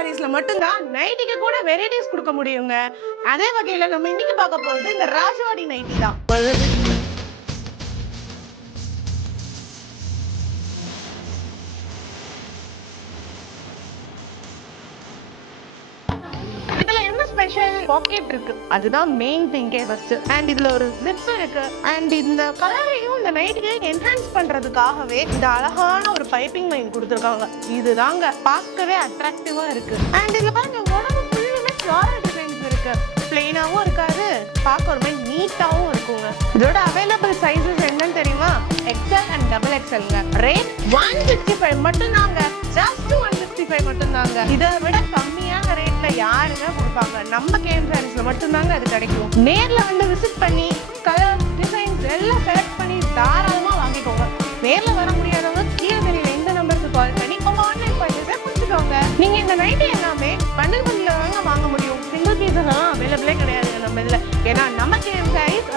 சாரீஸ்ல மட்டும்தான் நைட்டிக்கு கூட வெரைட்டிஸ் கொடுக்க முடியுங்க. அதே வகையில நம்ம இன்னைக்கு பார்க்க போறது இந்த ராஜவாடி நைட்டி தான். ஸ்பெஷல் பாக்கெட் இருக்கு, அதுதான் மெயின் திங்கே ஃபர்ஸ்ட். அண்ட் இதுல ஒரு ஜிப் இருக்கு. அண்ட் இந்த கலரையும் இந்த நைட்டுக்கு என்ஹான்ஸ் பண்றதுக்காகவே இந்த அழகான ஒரு பைப்பிங் லைன் கொடுத்துருக்காங்க. இதுதாங்க பார்க்கவே அட்ராக்டிவா இருக்கு. அண்ட் இதுல பாருங்க உடம்பு ஃபுல்லுமே ஃப்ளாரல் டிசைன்ஸ் இருக்கு. பிளெயினாவும் இருக்காது, பார்க்க ஒரு மாதிரி நீட்டாவும் இருக்குங்க. இதோட அவைலபிள் சைஸஸ் என்னன்னு தெரியுமா? XL and XXLங்க. ரேட் 165 மட்டும் தாங்க. ஜஸ்ட் 165 மட்டும் தாங்க. இதை விட கம்மியான ரேட்ல யாருங்க கொடுப்பாங்க? நம்ம கேஎம் சாரீஸ்ல மட்டும் தாங்க அது கிடைக்கும். நேர்ல வந்து விசிட் பண்ணி கலர் டிசைன்ஸ் எல்லாம் செலக்ட் பண்ணி தாராளமா வாங்கிக்கோங்க. நேர்ல வர முடியாதவங்க கீழே தெரியல இந்த நம்பருக்கு கால் பண்ணி ஆன்லைன் பர்ச்சேஸை முடிச்சுக்கோங்க. நீங்க இந்த நைட்டி எல்லாமே பண்டில் தாங்க வாங்க முடியும். சிங்கிள் பீஸஸ் எல்லாம் அவைலபிளே கிடையாது நம்ம இதுல. ஏன்னா நம்ம கேஎம் சாரீஸ்